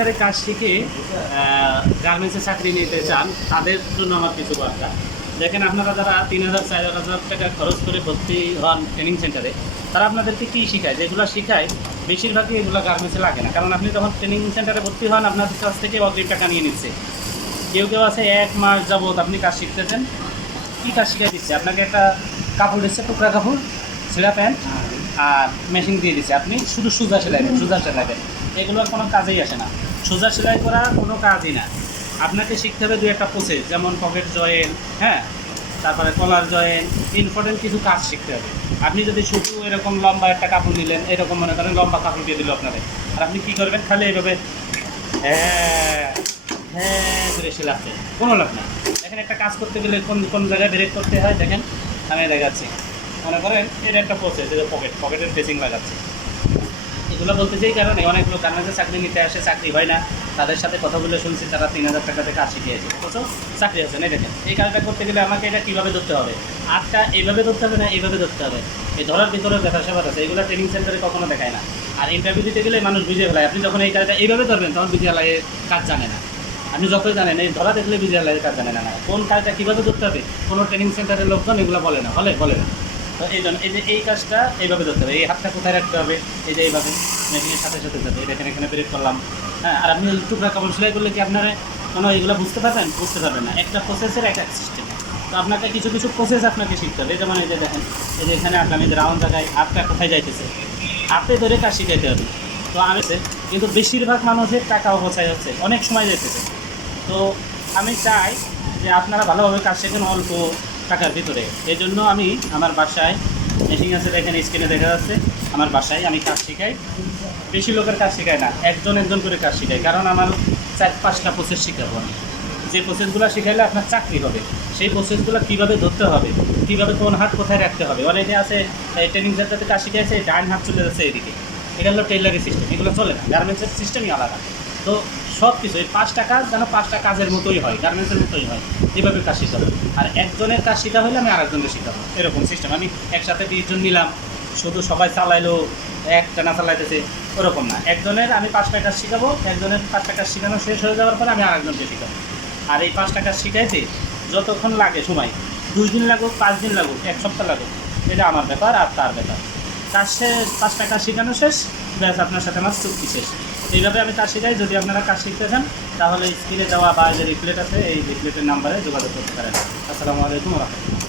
সেন্টারে কাজ শিখে গার্মেন্টসে চাকরি নিতে চান তাদের জন্য আমার কিছু বার্তা। দেখেন, আপনারা যারা 3,000-4,000 টাকা খরচ করে ভর্তি হন ট্রেনিং সেন্টারে, তারা আপনাদেরকে কী শেখায়? যেগুলো শেখায় বেশিরভাগই এগুলো গার্মেন্টসে লাগে না। কারণ আপনি যখন ট্রেনিং সেন্টারে ভর্তি হন আপনাদের কাছ থেকে অগ্রিম টাকা নিয়ে নিচ্ছে। কেউ কেউ আছে 1 মাস যাবত আপনি কাজ শিখতেছেন, কী কাজ শিখাই দিচ্ছে? আপনাকে একটা কাপড় দিচ্ছে, টুকরা কাপড়, ছেঁড়া প্যান্ট আর মেশিন দিয়ে দিচ্ছে, আপনি শুধু সোজা সেলাইবেন। এগুলোর কোনো কাজেই আসে না। সোজা সেলাই করা কোনো কাজই না। আপনাকে শিখতে হবে 2-1টা প্রসেস, যেমন পকেট জয়েন, হ্যাঁ, তারপরে কলার জয়েন, ইম্পর্টেন্ট কিছু কাজ শিখতে হবে। আপনি যদি শুধু এরকম লম্বা একটা কাপড় নিলেন, এরকম মনে করেন লম্বা কাপড় দিয়ে দিল আপনাদের, আর আপনি কী করবেন? খালি এইভাবে হ্যাঁ হ্যাঁ করে সেলাতে কোনো লাভ নেই। দেখেন, একটা কাজ করতে গেলে কোন কোন জায়গায় ব্রেক করতে হয় দেখেন, আমি দেখাচ্ছি। মনে করেন এটা একটা প্রসেস, এটা পকেটের ড্রেসিং লাগাচ্ছে। এগুলো বলতে চাই কারণে অনেক লোক গার্মেন্টসে চাকরি নিতে আসে, চাকরি হয় না। তাদের সাথে কথা বলে শুনছি তারা 3,000 টাকাতে কাজ শিখিয়েছে, অথচ চাকরি হচ্ছে না। দেখেন, এই কাজটা করতে গেলে আমাকে এটা কীভাবে ধরতে হবে? আটটা এইভাবে ধরতে হবে না, এইভাবে ধরতে হবে। এই ধরার ভিতরে দেখা সেবার আছে, এগুলো ট্রেনিং সেন্টারে কখনো দেখায় না। আর ইন্টারভিউ দিতে গেলে মানুষ বুঝে ফেলায়। আপনি যখন এই কাজটা এইভাবে ধরবেন তখন বুঝে লাগে কাজ জানে না। আপনি যতই জানেন, এই ধরা দেখলে বুঝে লাগে কাজ জানে না। কোন কাজটা কীভাবে ধরতে হবে কোনো ট্রেনিং সেন্টারের লোকজন এগুলো বলে না, বলে না। তো এই জন্য এই যে এই কাজটা এইভাবে ধরতে হবে, এই হাতটা কোথায় রাখতে হবে, এই যে এইভাবে মেশিনের সাথে সাথে যাবে। এটা এখানে ব্রেক করলাম, হ্যাঁ। আর আপনি টুকরা কাপড় সেলাই করলে কি আপনারা কোনো এগুলো বুঝতে পারবেন না। একটা প্রসেসের একটা সিস্টেম। তো আপনাকে কিছু কিছু প্রসেস আপনাকে শিখতে হবে। যেমন এই যে দেখেন, এই যে এখানে আসলাম, এই যে রাউন্ড জায়গায় হাতটা কোথায় যাইতেছে, হাতে ধরে কাজ শিখাইতে হবে। তো কিন্তু বেশিরভাগ মানুষের টাকা অপচয় হচ্ছে, অনেক সময় যাইতেছে। তো আমি চাই যে আপনারা ভালোভাবে কাজ শেখেন অল্প টাকার ভিতরে। এই জন্য আমি আমার বাসায় মেশিন আছে, দেখেন স্ক্রিনে দেখা যাচ্ছে, আমার বাসায় আমি কাজ শেখাই। বেশি লোকের কাজ শেখাই না, একজন করে কাজ শেখাই। কারণ আমার 4-5টা প্রসেস শেখাবো আমি। যে প্রসেসগুলো শেখাইলে আপনার চাকরি হবে, সেই প্রসেসগুলো কীভাবে ধরতে হবে, কীভাবে কোন হাত কোথায় রাখতে হবে। অনেকে আছে ট্রেনিং সেন্টারে কাজ শিখাইছে, ডান হাত চলে যাচ্ছে এদিকে, এটা হলো টেইলারি সিস্টেম। এগুলো চলে না, গার্মেন্টসের সিস্টেমই আলাদা। তো সব কিছু এই 5টা কাজ যেন 5টা কাজের মতোই হয়, গার্মেন্টসের মতোই হয়, এইভাবে কাজ শিখাবো। আর একজনের কাজ শেখা হলে আমি আরেকজনকে শেখাবো, এরকম সিস্টেম। আমি একসাথে 20 জন নিলাম, শুধু সবাই চালাইলো, একটা না চালাইতেছে, ওরকম না। একজনের আমি 5টা কাজ শেখাবো, একজনের 5টা কাজ শেখানো শেষ হয়ে যাওয়ার পরে আমি আরেকজনকে শেখাবো। আর এই 5টা কাজ শিখাইতে যতক্ষণ লাগে সময়, 2 দিন লাগুক, 5 দিন লাগুক, 1 সপ্তাহ লাগুক, এটা আমার ব্যাপার আর তার ব্যাপার। কাজ শেষ, 5টা কাজ শেখানো শেষ, ব্যাস আপনার সাথে আমার চুক্তি শেষ। এইভাবে আমি কাজ শেখাই। যদি আপনারা কাজ শিখতে চান তাহলে স্ক্রিনে যাওয়া বা যে রিপ্লেট আছে, এই রিপ্লেটের নাম্বারে যোগাযোগ করতে পারেন। আসসালামু আলাইকুম ওয়া রাহমাতুল্লাহ।